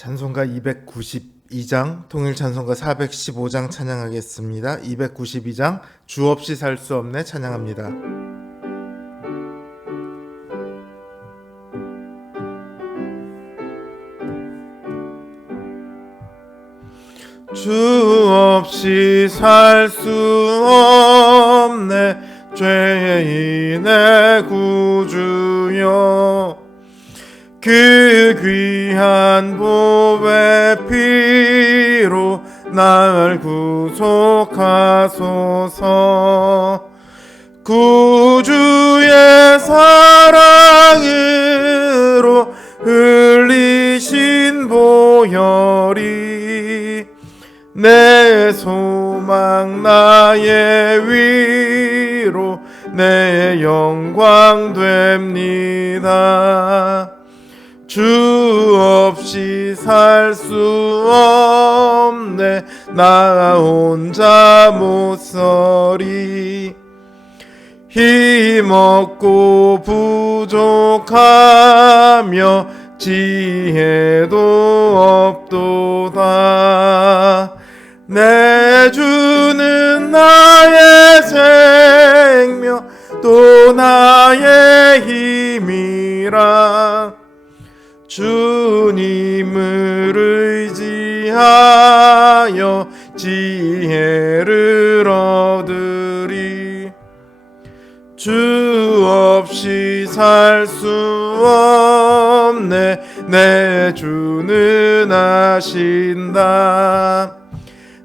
찬송가 292장, 통일 찬송가 415장 찬양하겠습니다. 292장 주 없이 살 수 없네 찬양합니다. 주 없이 살 수 없네 죄인의 구주여, 그 귀한 보배 피로 날 구속하소서. 구주의 사랑으로 흘리신 보혈이 내 소망 나의 위로 내 영광 됩니다. 주 없이 살 수 없네 나 혼자 못 서리. 힘없고 부족하며 지혜도 없도다. 내 주는 나의 생명 또 나의 힘이라. 주님을 의지하여 지혜를 얻으리. 주 없이 살 수 없네 내 주는 아신다.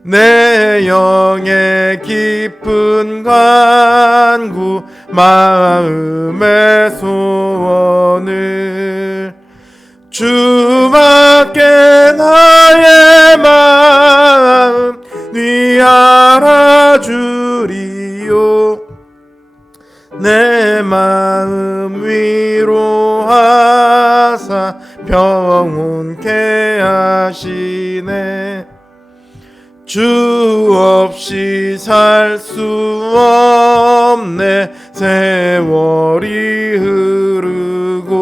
내 영의 깊은 간구 마음의 소원을 주밖에 나의 마음 네 알아주리요. 내 마음 위로하사 평온케 하시네. 주 없이 살 수 없네 세월이 흐르고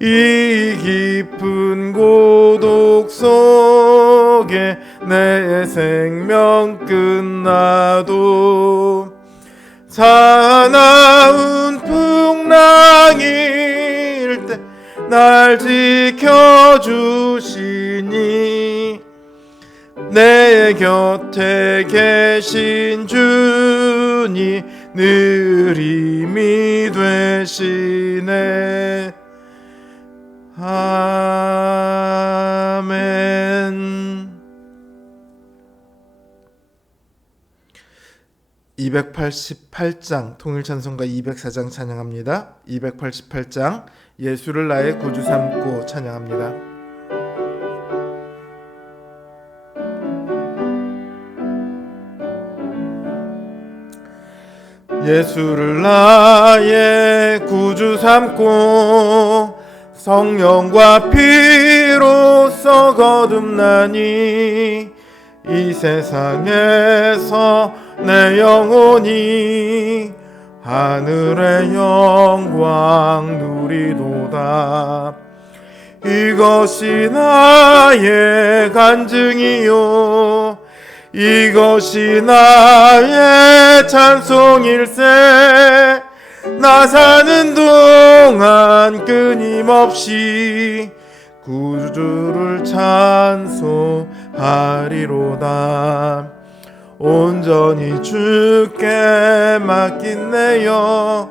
이 깊은 고독 속에 내 생명 끝나도 사나운 풍랑일 때 날 지켜주시니 내 곁에 계신 주니 늘 힘이 되시네. 아멘. 288장 통일찬송가 204장 찬양합니다. 288장 예수를 나의 구주 삼고 찬양합니다. 예수를 나의 구주 삼고 성령과 피로써 거듭나니 이 세상에서 내 영혼이 하늘의 영광 누리도다. 이것이 나의 간증이요 이것이 나의 찬송일세. 나 사는 동안 끊임없이 구주를 찬송하리로다. 온전히 주께 맡긴 내 영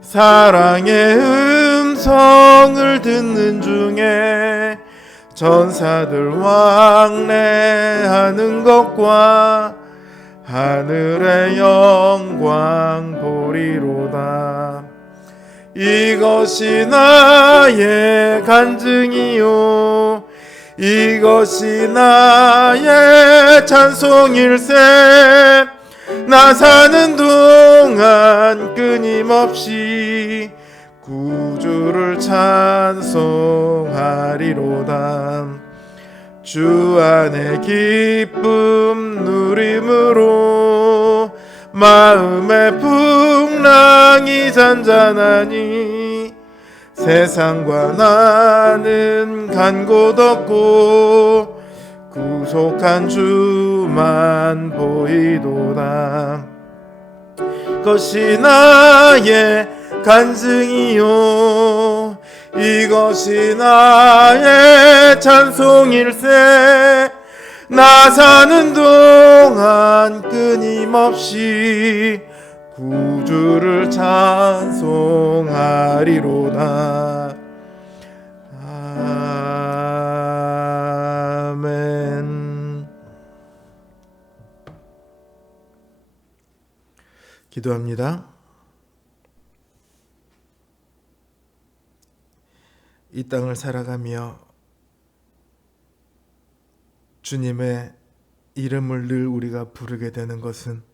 사랑의 음성을 듣는 중에 전사들 왕래하는 것과 하늘의 영광 보리로다. 이것이 나의 간증이요 이것이 나의 찬송일세. 나 사는 동안 끊임없이 구주를 찬송하리로다. 주 안에 기쁨 누림으로 마음의 풍랑이 잔잔하니 세상과 나는 간 곳 없고 구속한 주만 보이도다. 그것이 나의 간증이요 이것이 나의 찬송일세. 나 사는 동안 끊임없이 구주를 찬송하리로다. 아멘. 기도합니다. 이 땅을 살아가며 주님의 이름을 늘 우리가 부르게 되는 것은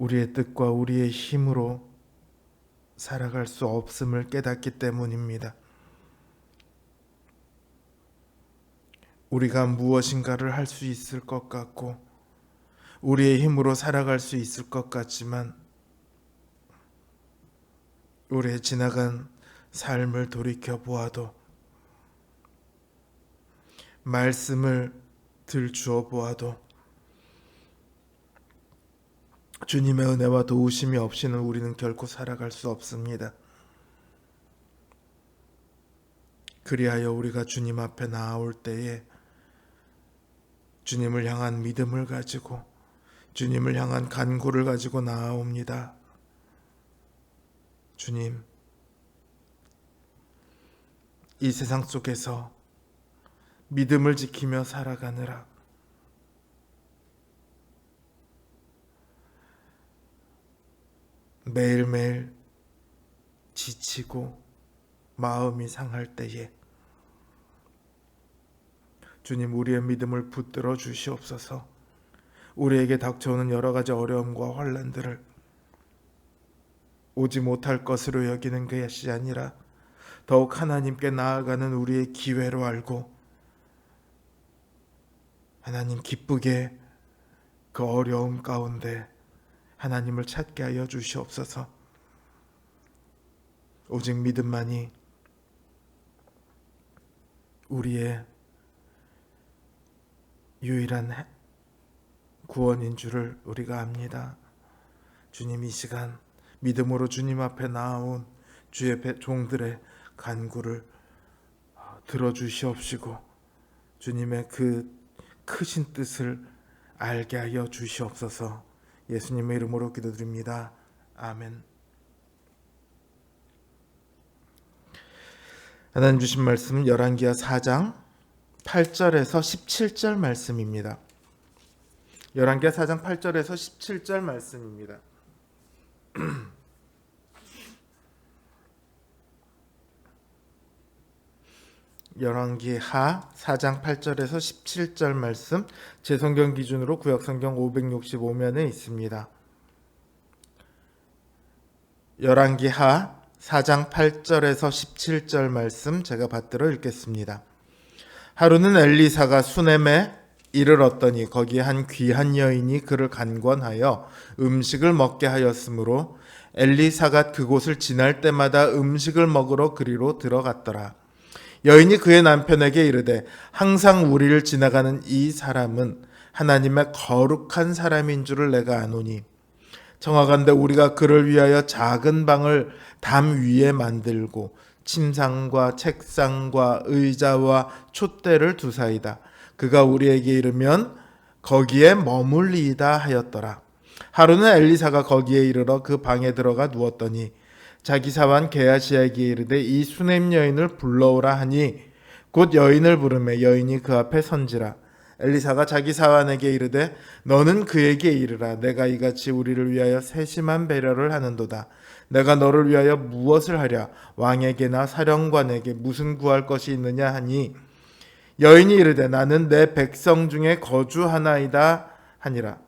우리의 뜻과 우리의 힘으로 살아갈 수 없음을 깨닫기 때문입니다. 우리가 무엇인가를 할 수 있을 것 같고 우리의 힘으로 살아갈 수 있을 것 같지만 우리의 지나간 삶을 돌이켜 보아도 말씀을 들추어 보아도 주님의 은혜와 도우심이 없이는 우리는 결코 살아갈 수 없습니다. 그리하여 우리가 주님 앞에 나아올 때에 주님을 향한 믿음을 가지고 주님을 향한 간구를 가지고 나아옵니다. 주님, 이 세상 속에서 믿음을 지키며 살아가느라 매일매일 지치고 마음이 상할 때에 주님, 우리의 믿음을 붙들어 주시옵소서. 우리에게 닥쳐오는 여러 가지 어려움과 환난들을 오지 못할 것으로 여기는 것이 아니라 더욱 하나님께 나아가는 우리의 기회로 알고 하나님 기쁘게 그 어려움 가운데 하나님을 찾게 하여 주시옵소서. 오직 믿음만이 우리의 유일한 구원인 줄을 우리가 압니다. 주님, 이 시간 믿음으로 주님 앞에 나아온 주의 종들의 간구를 들어주시옵시고 주님의 그 크신 뜻을 알게 하여 주시옵소서. 예수님의 이름으로 기도드립니다. 아멘. 하나님 주신 말씀은 열왕기하 4장 8절에서 17절 말씀입니다. 열왕기하 4장 8절에서 17절 말씀입니다. 열왕기하 4장 8절에서 17절 말씀, 제 성경 기준으로 구역성경 565면에 있습니다. 열왕기하 4장 8절에서 17절 말씀 제가 받들어 읽겠습니다. 하루는 엘리사가 수넴에 이르렀더니 거기에 한 귀한 여인이 그를 간권하여 음식을 먹게 하였으므로 엘리사가 그곳을 지날 때마다 음식을 먹으러 그리로 들어갔더라. 여인이 그의 남편에게 이르되 항상 우리를 지나가는 이 사람은 하나님의 거룩한 사람인 줄을 내가 아노니 청하건대 우리가 그를 위하여 작은 방을 담 위에 만들고 침상과 책상과 의자와 촛대를 두사이다. 그가 우리에게 이르면 거기에 머물리이다 하였더라. 하루는 엘리사가 거기에 이르러 그 방에 들어가 누웠더니 자기 사환 게하시에게 이르되 이 수넴 여인을 불러오라 하니 곧 여인을 부르매 여인이 그 앞에 선지라. 엘리사가 자기 사환에게 이르되 너는 그에게 이르라. 내가 이같이 우리를 위하여 세심한 배려를 하는도다. 내가 너를 위하여 무엇을 하랴? 왕에게나 사령관에게 무슨 구할 것이 있느냐 하니 여인이 이르되 나는 내 백성 중에 거주하나이다 하니라.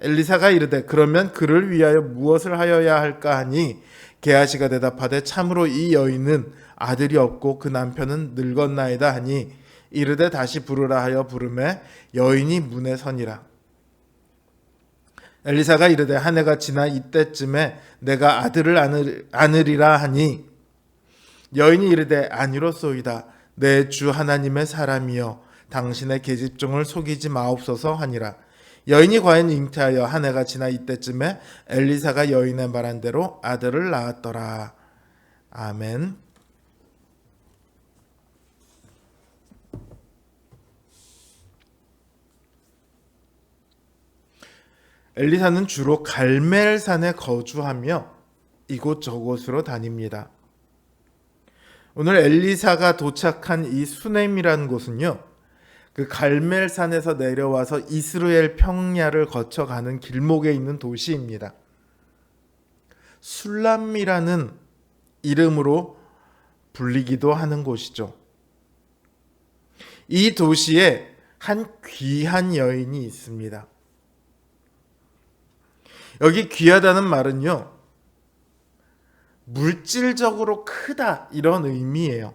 엘리사가 이르되 그러면 그를 위하여 무엇을 하여야 할까 하니 게하시가 대답하되 참으로 이 여인은 아들이 없고 그 남편은 늙었나이다 하니 이르되 다시 부르라 하여 부르매 여인이 문에 서니라. 엘리사가 이르되 한 해가 지나 이때쯤에 내가 아들을 안으리라 하니 여인이 이르되 아니로소이다. 내 주 하나님의 사람이여 당신의 계집종을 속이지 마옵소서 하니라. 여인이 과연 잉태하여 한 해가 지나 이때쯤에 엘리사가 여인의 말한 대로 아들을 낳았더라. 아멘. 엘리사는 주로 갈멜산에 거주하며 이곳저곳으로 다닙니다. 오늘 엘리사가 도착한 이 수넴이라는 곳은요, 그 갈멜산에서 내려와서 이스라엘 평야를 거쳐가는 길목에 있는 도시입니다. 술람이라는 이름으로 불리기도 하는 곳이죠. 이 도시에 한 귀한 여인이 있습니다. 여기 귀하다는 말은요, 물질적으로 크다 이런 의미예요.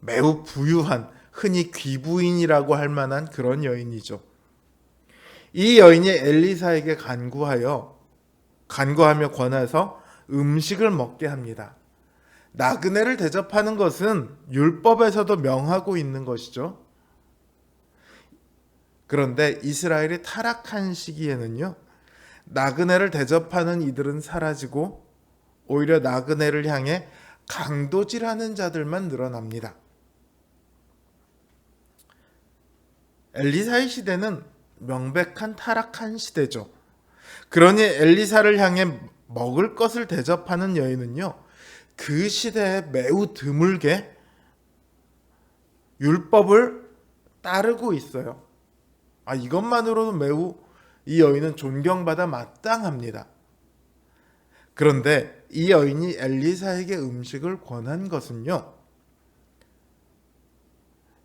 매우 부유한, 흔히 귀부인이라고 할 만한 그런 여인이죠. 이 여인이 엘리사에게 간구하며 권해서 음식을 먹게 합니다. 나그네를 대접하는 것은 율법에서도 명하고 있는 것이죠. 그런데 이스라엘이 타락한 시기에는요, 나그네를 대접하는 이들은 사라지고 오히려 나그네를 향해 강도질하는 자들만 늘어납니다. 엘리사의 시대는 명백한 타락한 시대죠. 그러니 엘리사를 향해 먹을 것을 대접하는 여인은요, 그 시대에 매우 드물게 율법을 따르고 있어요. 이것만으로도 매우 이 여인은 존경받아 마땅합니다. 그런데 이 여인이 엘리사에게 음식을 권한 것은요,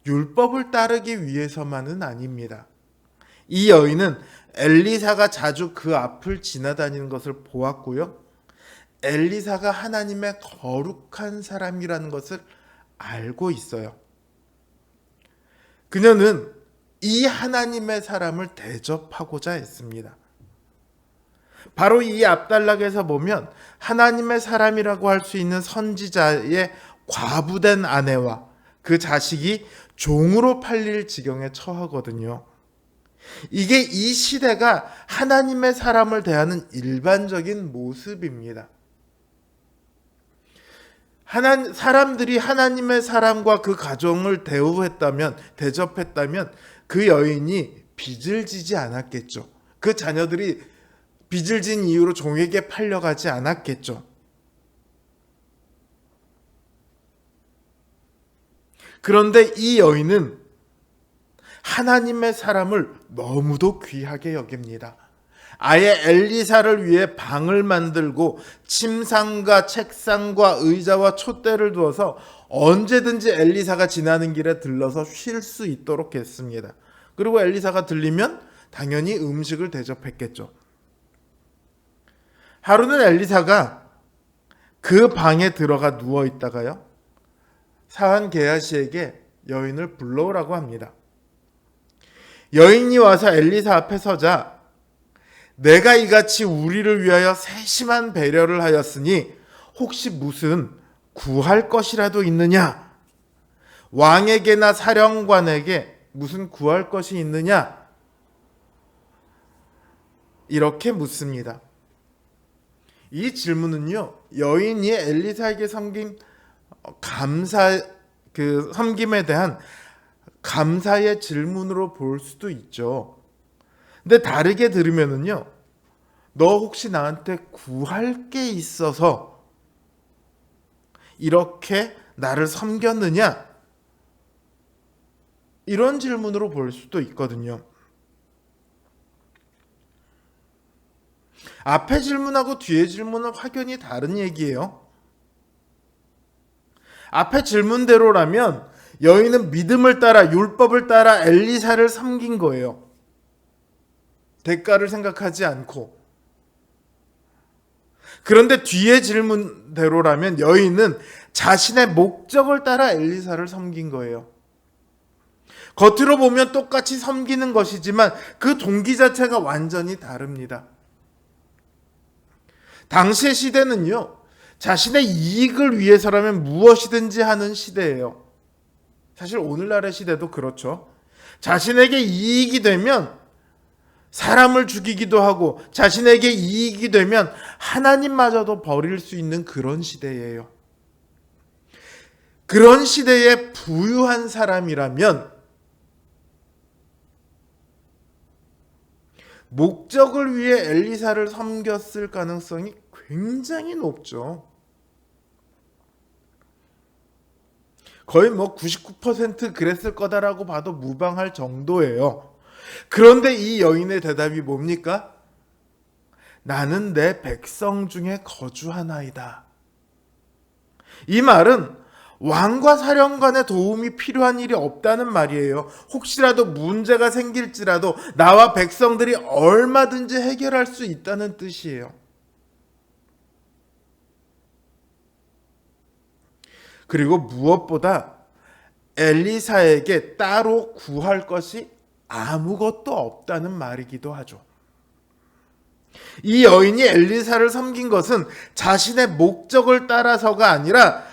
율법을 따르기 위해서만은 아닙니다. 이 여인은 엘리사가 자주 그 앞을 지나다니는 것을 보았고요, 엘리사가 하나님의 거룩한 사람이라는 것을 알고 있어요. 그녀는 이 하나님의 사람을 대접하고자 했습니다. 바로 이 앞단락에서 보면 하나님의 사람이라고 할 수 있는 선지자의 과부된 아내와 그 자식이 종으로 팔릴 지경에 처하거든요. 이게 이 시대가 하나님의 사람을 대하는 일반적인 모습입니다. 사람들이 하나님의 사람과 그 가정을 대접했다면 그 여인이 빚을 지지 않았겠죠. 그 자녀들이 빚을 진 이유로 종에게 팔려가지 않았겠죠. 그런데 이 여인은 하나님의 사람을 너무도 귀하게 여깁니다. 아예 엘리사를 위해 방을 만들고 침상과 책상과 의자와 촛대를 두어서 언제든지 엘리사가 지나는 길에 들러서 쉴 수 있도록 했습니다. 그리고 엘리사가 들리면 당연히 음식을 대접했겠죠. 하루는 엘리사가 그 방에 들어가 누워 있다가요, 사한 게하시에게 여인을 불러오라고 합니다. 여인이 와서 엘리사 앞에 서자 내가 이같이 우리를 위하여 세심한 배려를 하였으니 혹시 무슨 구할 것이라도 있느냐? 왕에게나 사령관에게 무슨 구할 것이 있느냐? 이렇게 묻습니다. 이 질문은요, 여인이 엘리사에게 섬김에 대한 감사의 질문으로 볼 수도 있죠. 근데 다르게 들으면은요, 너 혹시 나한테 구할 게 있어서 이렇게 나를 섬겼느냐? 이런 질문으로 볼 수도 있거든요. 앞에 질문하고 뒤에 질문은 확연히 다른 얘기예요. 앞에 질문대로라면 여인은 믿음을 따라, 율법을 따라 엘리사를 섬긴 거예요. 대가를 생각하지 않고. 그런데 뒤에 질문대로라면 여인은 자신의 목적을 따라 엘리사를 섬긴 거예요. 겉으로 보면 똑같이 섬기는 것이지만 그 동기 자체가 완전히 다릅니다. 당시의 시대는요, 자신의 이익을 위해서라면 무엇이든지 하는 시대예요. 사실 오늘날의 시대도 그렇죠. 자신에게 이익이 되면 사람을 죽이기도 하고 자신에게 이익이 되면 하나님마저도 버릴 수 있는 그런 시대예요. 그런 시대에 부유한 사람이라면 목적을 위해 엘리사를 섬겼을 가능성이 굉장히 높죠. 거의 99% 그랬을 거다라고 봐도 무방할 정도예요. 그런데 이 여인의 대답이 뭡니까? 나는 내 백성 중에 거주하나이다. 이 말은 왕과 사령관의 도움이 필요한 일이 없다는 말이에요. 혹시라도 문제가 생길지라도 나와 백성들이 얼마든지 해결할 수 있다는 뜻이에요. 그리고 무엇보다 엘리사에게 따로 구할 것이 아무것도 없다는 말이기도 하죠. 이 여인이 엘리사를 섬긴 것은 자신의 목적을 따라서가 아니라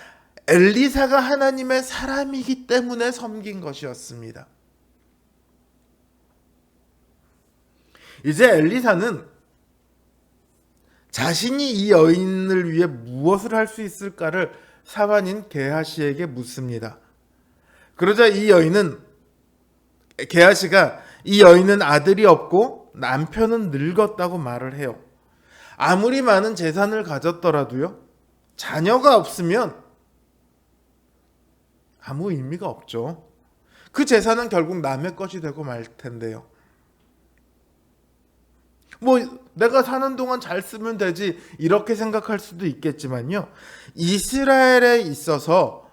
엘리사가 하나님의 사람이기 때문에 섬긴 것이었습니다. 이제 엘리사는 자신이 이 여인을 위해 무엇을 할 수 있을까를 사환인 게하시에게 묻습니다. 그러자 게하시가 이 여인은 아들이 없고 남편은 늙었다고 말을 해요. 아무리 많은 재산을 가졌더라도요, 자녀가 없으면 아무 의미가 없죠. 그 재산은 결국 남의 것이 되고 말 텐데요. 내가 사는 동안 잘 쓰면 되지 이렇게 생각할 수도 있겠지만요. 이스라엘에 있어서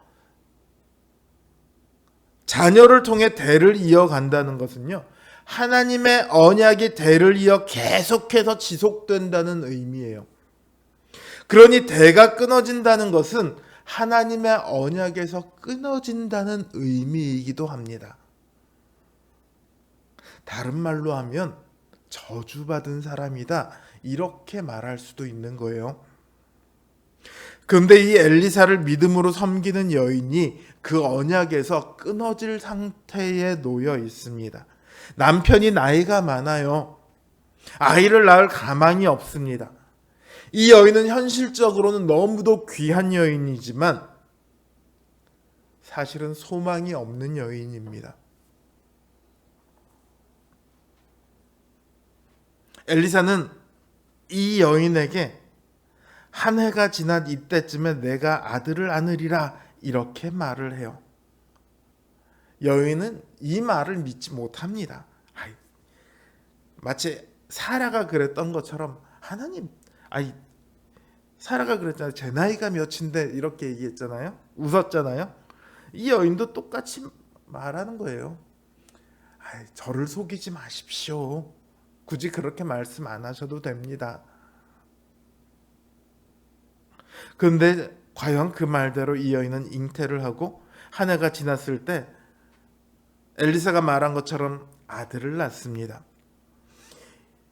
자녀를 통해 대를 이어간다는 것은요. 하나님의 언약이 대를 이어 계속해서 지속된다는 의미예요. 그러니 대가 끊어진다는 것은 하나님의 언약에서 끊어진다는 의미이기도 합니다. 다른 말로 하면 저주받은 사람이다 이렇게 말할 수도 있는 거예요. 그런데 이 엘리사를 믿음으로 섬기는 여인이 그 언약에서 끊어질 상태에 놓여 있습니다. 남편이 나이가 많아요. 아이를 낳을 가망이 없습니다. 이 여인은 현실적으로는 너무도 귀한 여인이지만 사실은 소망이 없는 여인입니다. 엘리사는 이 여인에게 한 해가 지난 이때쯤에 내가 아들을 안으리라 이렇게 말을 해요. 여인은 이 말을 믿지 못합니다. 마치 사라가 그랬던 것처럼 하나님, 사라가 그랬잖아요. 제 나이가 몇인데 이렇게 얘기했잖아요. 웃었잖아요. 이 여인도 똑같이 말하는 거예요. 저를 속이지 마십시오. 굳이 그렇게 말씀 안 하셔도 됩니다. 그런데 과연 그 말대로 이 여인은 잉태를 하고 한 해가 지났을 때 엘리사가 말한 것처럼 아들을 낳습니다.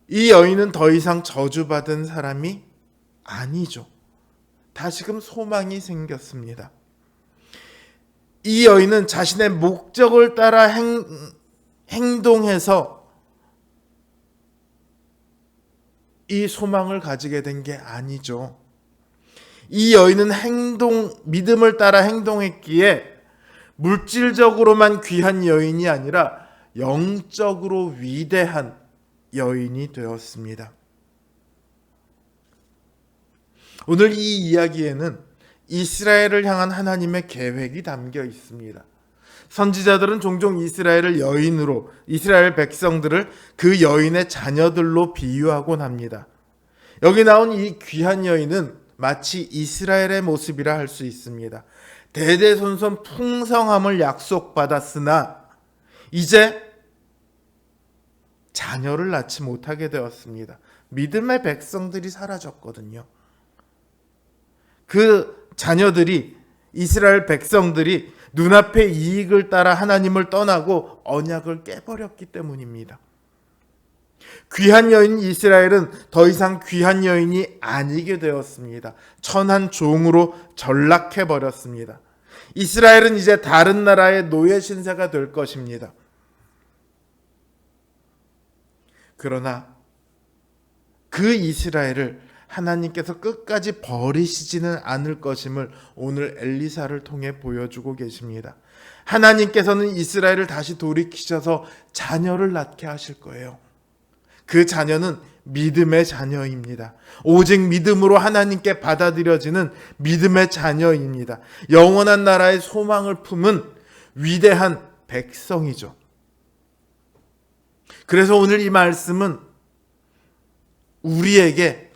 이 여인은 더 이상 저주받은 사람이 아니죠. 다시금 소망이 생겼습니다. 이 여인은 자신의 목적을 따라 행동해서 이 소망을 가지게 된 게 아니죠. 이 여인은 믿음을 따라 행동했기에 물질적으로만 귀한 여인이 아니라 영적으로 위대한 여인이 되었습니다. 오늘 이 이야기에는 이스라엘을 향한 하나님의 계획이 담겨 있습니다. 선지자들은 종종 이스라엘 백성들을 그 여인의 자녀들로 비유하곤 합니다. 여기 나온 이 귀한 여인은 마치 이스라엘의 모습이라 할 수 있습니다. 대대손손 풍성함을 약속받았으나 이제 자녀를 낳지 못하게 되었습니다. 믿음의 백성들이 사라졌거든요. 그 자녀들이, 이스라엘 백성들이 눈앞의 이익을 따라 하나님을 떠나고 언약을 깨버렸기 때문입니다. 귀한 여인 이스라엘은 더 이상 귀한 여인이 아니게 되었습니다. 천한 종으로 전락해 버렸습니다. 이스라엘은 이제 다른 나라의 노예 신세가 될 것입니다. 그러나 그 이스라엘을 하나님께서 끝까지 버리시지는 않을 것임을 오늘 엘리사를 통해 보여주고 계십니다. 하나님께서는 이스라엘을 다시 돌이키셔서 자녀를 낳게 하실 거예요. 그 자녀는 믿음의 자녀입니다. 오직 믿음으로 하나님께 받아들여지는 믿음의 자녀입니다. 영원한 나라의 소망을 품은 위대한 백성이죠. 그래서 오늘 이 말씀은 우리에게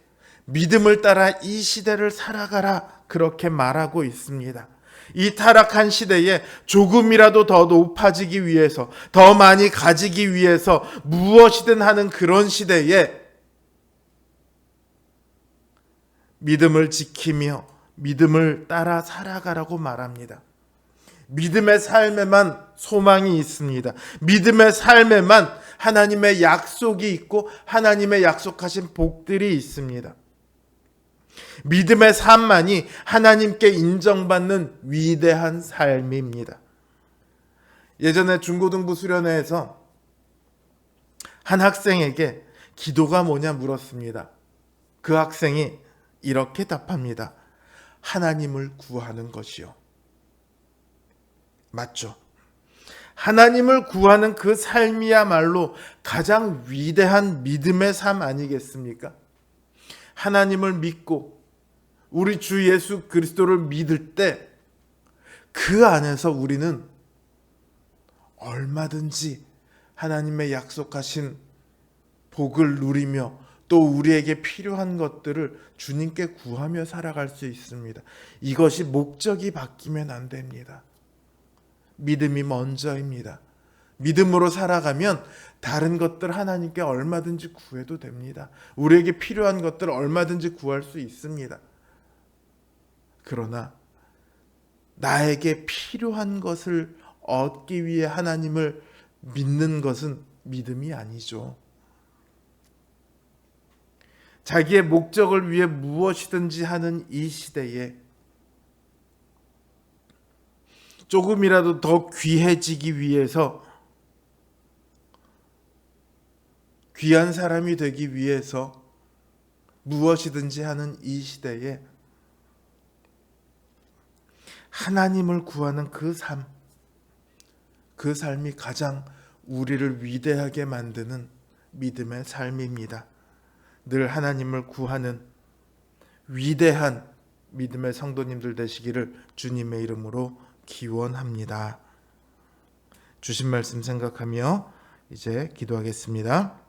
믿음을 따라 이 시대를 살아가라 그렇게 말하고 있습니다. 이 타락한 시대에 조금이라도 더 높아지기 위해서, 더 많이 가지기 위해서 무엇이든 하는 그런 시대에 믿음을 지키며 믿음을 따라 살아가라고 말합니다. 믿음의 삶에만 소망이 있습니다. 믿음의 삶에만 하나님의 약속이 있고 하나님의 약속하신 복들이 있습니다. 믿음의 삶만이 하나님께 인정받는 위대한 삶입니다. 예전에 중고등부 수련회에서 한 학생에게 기도가 뭐냐 물었습니다. 그 학생이 이렇게 답합니다. 하나님을 구하는 것이요. 맞죠? 하나님을 구하는 그 삶이야말로 가장 위대한 믿음의 삶 아니겠습니까? 하나님을 믿고 우리 주 예수 그리스도를 믿을 때 그 안에서 우리는 얼마든지 하나님의 약속하신 복을 누리며 또 우리에게 필요한 것들을 주님께 구하며 살아갈 수 있습니다. 이것이 목적이 바뀌면 안 됩니다. 믿음이 먼저입니다. 믿음으로 살아가면 다른 것들 하나님께 얼마든지 구해도 됩니다. 우리에게 필요한 것들 얼마든지 구할 수 있습니다. 그러나 나에게 필요한 것을 얻기 위해 하나님을 믿는 것은 믿음이 아니죠. 자기의 목적을 위해 무엇이든지 하는 이 시대에 조금이라도 더 귀해지기 위해서, 귀한 사람이 되기 위해서 무엇이든지 하는 이 시대에 하나님을 구하는 그 삶이 가장 우리를 위대하게 만드는 믿음의 삶입니다. 늘 하나님을 구하는 위대한 믿음의 성도님들 되시기를 주님의 이름으로 기원합니다. 주신 말씀 생각하며 이제 기도하겠습니다.